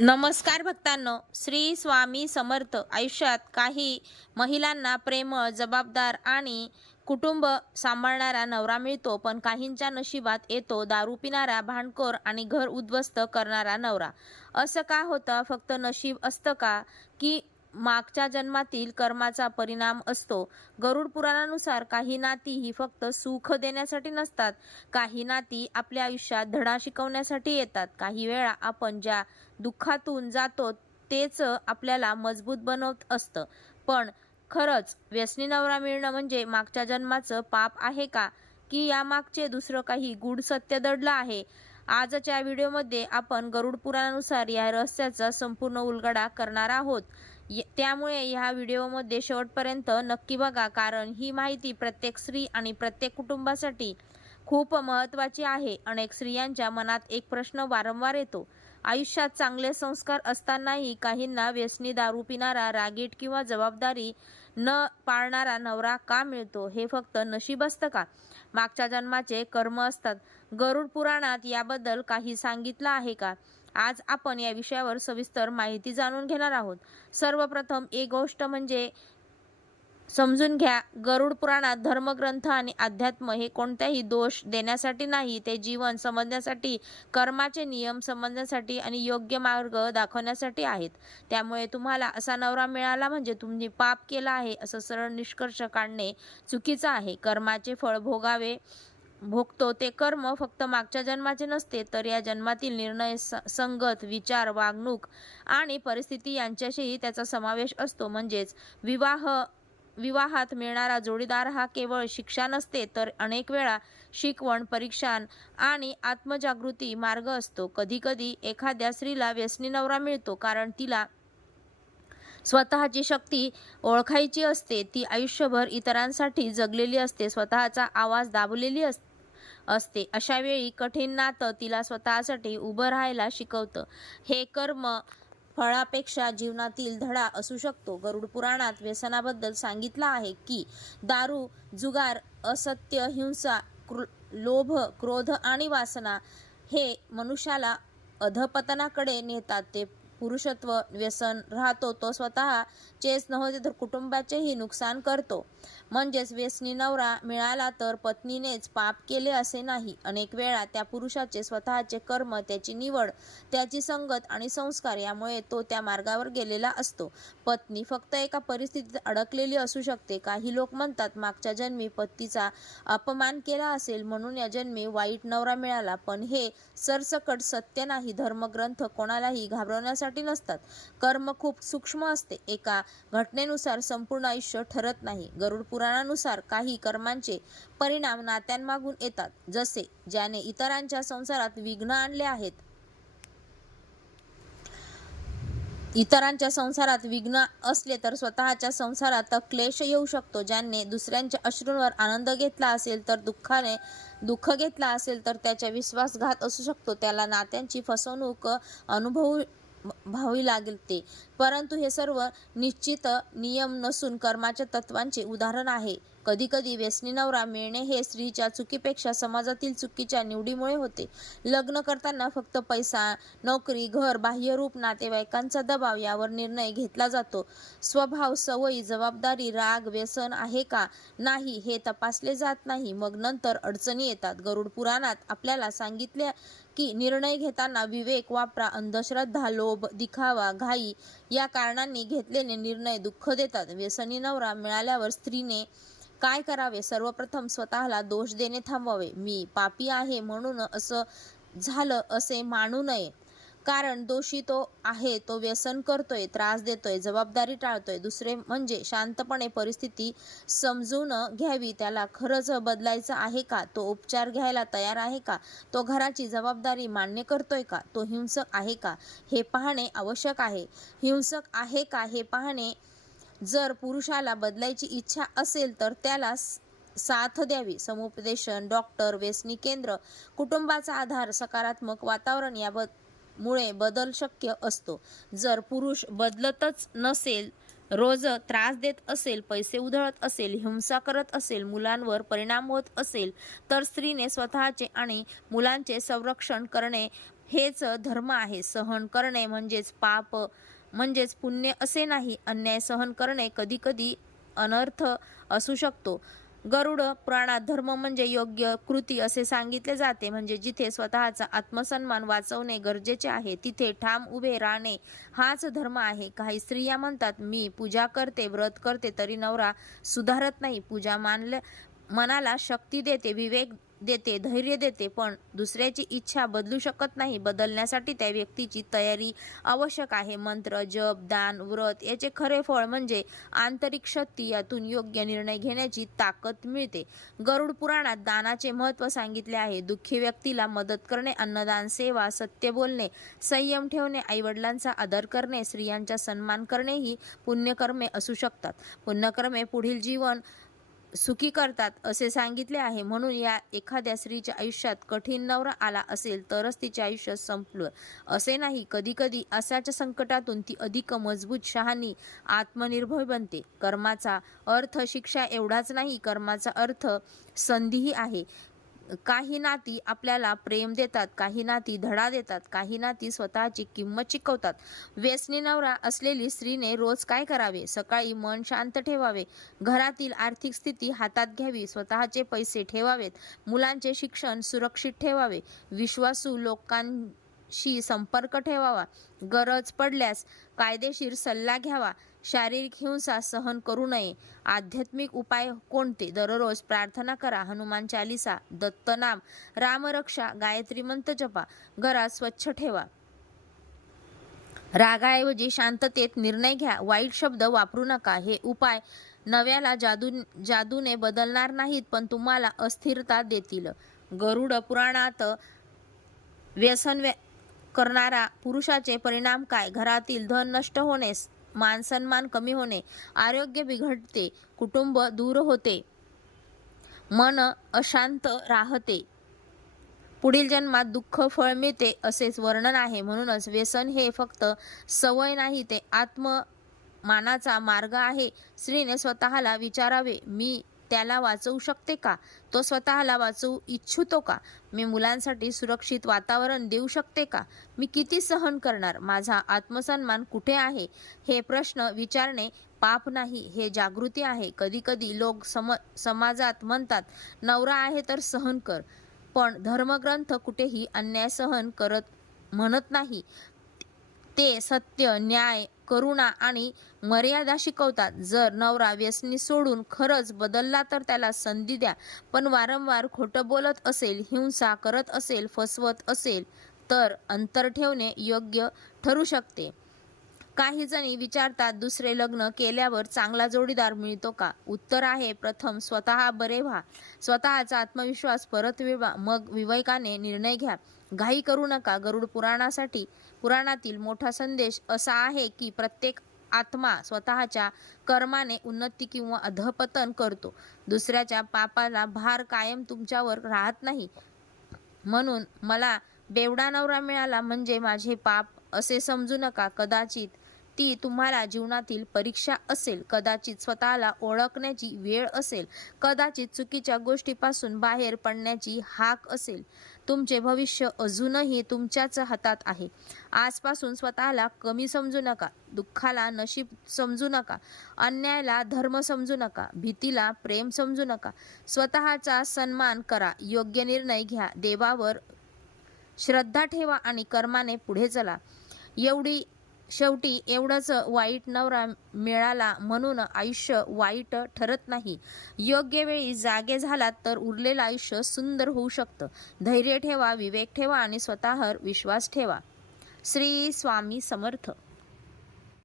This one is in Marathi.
नमस्कार भक्तांनो, श्री स्वामी समर्थ. आयुष्यात काही महिलांना प्रेमळ, जबाबदार आणि कुटुंब सांभाळणारा नवरा मिळतो, पण काहींच्या नशिबात येतो दारू पिणारा, भांडखोर आणि घर उद्ध्वस्त करणारा नवरा. असं का होतं? फक्त नशीब असतं का, की मागच्या जन्मातील कर्माचा परिणाम असतो? गरुड पुराणानुसार काही नाती ही फक्त सुख देण्यासाठी नसतात. काही नाती आपल्या आयुष्यात धडा शिकवण्यासाठी येतात. काही वेळा आपण ज्या दुःखातून जातो तेच आपल्याला मजबूत बनवत असतं. पण खरंच व्यसनी नवरा मिळणं म्हणजे मागच्या जन्माचं पाप आहे का, की यामागचे दुसरं काही गूढ सत्य दडलं आहे? आजच्या व्हिडिओमध्ये आपण गरुड पुराणानुसार या रहस्याचा संपूर्ण उलगडा करणार आहोत. त्यामुळे ह्या व्हिडिओमध्ये शेवटपर्यंत नक्की बघा, कारण ही माहिती प्रत्येक स्त्री आणि प्रत्येक कुटुंबासाठी खूप महत्त्वाची आहे. अनेक स्त्रियांच्या मनात एक प्रश्न वारंवार येतो. आयुष्यात चांगले संस्कार असतानाही काहींना व्यसनी, दारू पिणारा, रागीट किंवा जबाबदारी न पाळणारा नवरा का मिळतो? हे फक्त नशीब असतं का? मागच्या जन्माचे कर्म असतात? गरुड पुराणात याबद्दल काही सांगितलं आहे का? आज आपण या विषयावर सविस्तर माहिती जाणून घेणार आहोत. सर्वप्रथम एक गोष्ट म्हणजे समजून घ्या, गरुड पुराणात धर्मग्रंथ आणि अध्यात्म हे कोणत्याही दोष देण्यासाठी नाही, ते जीवन समजण्यासाठी, कर्माचे नियम समजण्यासाठी आणि योग्य मार्ग दाखवण्यासाठी आहेत. त्यामुळे तुम्हाला असा नवरा मिळाला म्हणजे तुम्ही पाप केला आहे असं सरळ निष्कर्ष काढणे चुकीचं आहे. कर्माचे फळ भोगतो ते कर्म फक्त मागच्या जन्माचे नसते, तर या जन्मातील निर्णय, संगत, विचार, वागणूक आणि परिस्थिती यांच्याशीही त्याचा समावेश असतो. म्हणजेच विवाहात मिळणारा जोडीदार हा केवळ शिक्षा नसते, तर अनेक वेळा शिकवण, परीक्षण आणि आत्मजागृती मार्ग असतो. कधीकधी एखाद्या स्त्रीला व्यसनी नवरा मिळतो कारण तिला स्वतःची शक्ती ओळखायची असते. ती आयुष्यभर इतरांसाठी जगलेली असते, स्वतःचा आवाज दाबलेली असते. अशा वेळी कठीण नातं तिला स्वतःसाठी उभं राहायला शिकवतं. हे कर्म फळापेक्षा जीवनातील धडा असू शकतो. गरुड पुराणात व्यसनाबद्दल सांगितलं आहे की दारू, जुगार, असत्य, हिंसा, लोभ, क्रोध आणि वासना हे मनुष्याला अधपतनाकडे नेतात. ते पुरुषत्व व्यसन राहतो तो स्वतःचेच नव्हे तर कुटुंबाचेही नुकसान करतो. म्हणजेच व्यसनी नवरा मिळाला तर पत्नीनेच पाप केले असे नाही. अनेक वेळा त्या पुरुषाचे स्वतःचे कर्म, त्याची निवड, त्याची संगत आणि संस्कार यामुळे तो त्या मार्गावर गेलेला असतो. पत्नी फक्त एका परिस्थितीत अडकलेली असू शकते. काही लोक म्हणतात मागच्या जन्मी पतीचा अपमान केला असेल म्हणून या जन्मी वाईट नवरा मिळाला, पण हे सरसकट सत्य नाही. धर्मग्रंथ कोणालाही घाबरवण्यासाठी नसतात. कर्म खूप सूक्ष्म असते. एका घटनेनुसार संपूर्ण आयुष्य ठरत नाही. गरुड पुराणानुसार काही कर्मांचे परिणाम नात्यांमागून येतात. जसे ज्याने इतरांच्या संसारात विघ्न आणले आहेत, इतरांच्या संसारात विघ्न असले तर स्वतःच्या संसारात क्लेश येऊ शकतो. ज्याने दुसऱ्यांच्या अश्रूंवर आनंद घेतला असेल तर दुःख घेतला असेल तर त्याचा विश्वासघात असू शकतो. त्याला नात्यांची फसवणूक भावी लागते. परंतु हे सर्व निश्चित नियम नसून कर्माच्या तत्वांचे उदाहरण आहे. कधीकधी व्यसनी नवरा मिळणे हे स्त्रीच्या चुकीपेक्षा समाजातील चुकीच्या निवडीमुळे होते. लग्न करताना फक्त पैसा, नोकरी, घर, बाह्यरूप, नातेवाईकांचा दबाव यावर निर्णय घेतला जातो. स्वभाव, सवयी, जबाबदारी, राग, व्यसन आहे का नाही हे तपासले जात नाही. मग नंतर अडचणी येतात. गरुड पुराणात आपल्याला सांगितले की निर्णय घेताना विवेक वापरा. अंधश्रद्धा, लोभ, दिखावा, घाई या कारणांनी घेतलेले निर्णय दुःख देतात. व्यसनी नवरा मिळाल्यावर स्त्रीने काय करावे? सर्वप्रथम स्वतःला दोष देणे थांबवावे. मी पापी आहे म्हणून असं झालं असे मानू नये. कारण दोषी तो आहे. तो व्यसन करतोय, त्रास देतोय, जबाबदारी टाळतोय. दुसरे म्हणजे शांतपणे परिस्थिती समजून घ्यावी. त्याला खरंच बदलायचं आहे का? तो उपचार घ्यायला तयार आहे का? तो घराची जबाबदारी मान्य करतोय का? तो हिंसक आहे का हे पाहणे आवश्यक आहे. हिंसक आहे का हे पाहणे. जर पुरुषाला बदलायची इच्छा असेल तर त्याला साथ द्यावी. समुपदेशन, डॉक्टर, व्यसनी केंद्र, कुटुंबाचा आधार, सकारात्मक वातावरण मुळे बदल शक्य असतो. जर पुरुष बदलतच नसेल, रोज त्रास देत असेल, पैसे उधळत असेल, हिंसा करत असेल, मुलांवर परिणाम होत असेल, तर स्त्रीने स्वतःचे आणि मुलांचे संरक्षण करणे हेच धर्म आहे. सहन करणे म्हणजेच पाप म्हणजेच पुण्य असे नाही. अन्याय सहन करणे कधी कधी अनर्थ असू शकतो. गरुड पुराणात धर्म म्हणजे योग्य कृती असे सांगितले जाते. म्हणजे जिथे स्वतःचा आत्मसन्मान वाचवणे गरजेचे आहे तिथे ठाम उभे राहणे हाच धर्म आहे. काही स्त्रिया म्हणतात, मी पूजा करते, व्रत करते, तरी नवरा सुधारत नाही. पूजा मनाला शक्ती देते, विवेक देते, धैर्य देते, पण दुसऱ्याची इच्छा बदलू शकत नाही. बदलण्यासाठी त्या व्यक्तीची तयारी आवश्यक आहे. मंत्र, जप, दान, व्रत याचे खरे फळ म्हणजे आंतरिक शक्ती. यातून योग्य निर्णय घेण्याची ताकद मिळते. गरुड पुराणात दानाचे महत्त्व सांगितले आहे. दुःखी व्यक्तीला मदत करणे, अन्नदान, सेवा, सत्य बोलणे, संयम ठेवणे, आईवडिलांचा आदर करणे, स्त्रियांचा सन्मान करणे ही पुण्यकर्मे असू शकतात. पुण्यकर्मे पुढील जीवन सुखी करतात असे सांगितले आहे. म्हणून या एखाद्या स्त्रीच्या आयुष्यात कठीण नवरा आला असेल तरच तिचे आयुष्य संपलं असे नाही. कधी कधी अशाच संकटातून ती अधिक मजबूत, शहाणी, आत्मनिर्भर बनते. कर्माचा अर्थ शिक्षा एवढाच नाही, कर्माचा अर्थ संधीही आहे. काही नाती आपल्याला प्रेम देतात, काही नाती धडा देतात, काही नाती स्वतःची किंमत शिकवतात. व्यसनी नवरा असलेली स्त्रीने रोज काय करावे? सकाळी मन शांत ठेवावे, घरातील आर्थिक स्थिती हातात घ्यावी, स्वतःचे पैसे ठेवावेत, मुलांचे शिक्षण सुरक्षित ठेवावे, विश्वासू लोकांशी संपर्क ठेवावा, गरज पडल्यास कायदेशीर सल्ला घ्यावा, शारीरिक हिंसा सहन करू नये. आध्यात्मिक उपाय कोणते? दररोज प्रार्थना करा, हनुमान चालीसा, दत्तनाम, रामरक्षा, गायत्री मंत्र जपा, घरात स्वच्छ ठेवा, रागाऐवजी शांततेत निर्णय घ्या, वाईट शब्द वापरू नका. हे उपाय नव्याला जादूने बदलणार नाहीत, पण तुम्हाला अस्थिरता देतील. गरुड पुराणात व्यसन करणारा पुरुषाचे परिणाम काय? घरातील धन नष्ट होणे, मानसन्मान कमी होणे, आरोग्य बिघडते, कुटुंब दूर होते, मन अशांत राहते, पुढील जन्मात दुःख फळ मिळते असेच वर्णन आहे. म्हणूनच व्यसन हे फक्त सवय नाही, ते आत्ममानाचा मार्ग आहे. स्त्रीने स्वतःला विचारावे, मी त्याला वाचवू शकते का? तो स्वतःला वाचवू इच्छितो का? मी मुलांसाठी सुरक्षित वातावरण देऊ शकते का? मी किती सहन करणार? माझा आत्मसन्मान कुठे आहे? हे प्रश्न विचारणे पाप नाही, हे जागृती आहे. कधी कधी लोक समाजात म्हणतात, नवरा आहे तर सहन कर, पण धर्मग्रंथ कुठेही अन्याय सहन करत म्हणत नाही. ते सत्य, न्याय, करुणा आणि मर्यादा शिकवतात. जर नवरा व्यसनी सोडून खरंच बदलला तर त्याला संधी द्या, पण वारंवार खोटं बोलत असेल, हिंसा करत असेल, फसवत असेल तर अंतर ठेवणे योग्य ठरू शकते. काही जणी विचारतात, दुसरे लग्न केल्यावर चांगला जोडीदार मिळतो का? उत्तर आहे, प्रथम स्वतः बरे व्हा, स्वतःचा आत्मविश्वास परत मिळवा, मग विवेकाने निर्णय घ्या. घाई करू नका. गरुड पुराणातील मोठा संदेश असा आहे की प्रत्येक आत्मा स्वतःच्या कर्माने उन्नती किंवा अधःपतन करतो. दुसऱ्याच्या पापाला भार कायम तुमच्यावर राहत नाही. म्हणून मला बेवडा नवरा मिळाला म्हणजे माझे पाप असे समजू नका. कदाचित ती तुम्हाला जीवनातील परीक्षा असेल, कदाचित स्वतःला ओळखण्याची वेळ असेल, कदाचित चुकीच्या गोष्टीपासून बाहेर पडण्याची हाक असेल. तुमचे भविष्य अजूनही तुमच्याच हातात आहे. आजपासून स्वतःला कमी समजू नका, दुःखाला नशीब समजू नका, अन्यायाला धर्म समजू नका, भीतीला प्रेम समजू नका. स्वतःचा सन्मान करा, योग्य निर्णय घ्या, देवावर श्रद्धा ठेवा आणि कर्माने पुढे चला. शेवटी एवढंच, वाईट नवरा मिळाला म्हणून आयुष्य वाईट ठरत नाही. योग्य वेळी जागे झालात तर उरलेलं आयुष्य सुंदर होऊ शकतं. धैर्य ठेवा, विवेक ठेवा आणि स्वतःवर विश्वास ठेवा. श्री स्वामी समर्थ.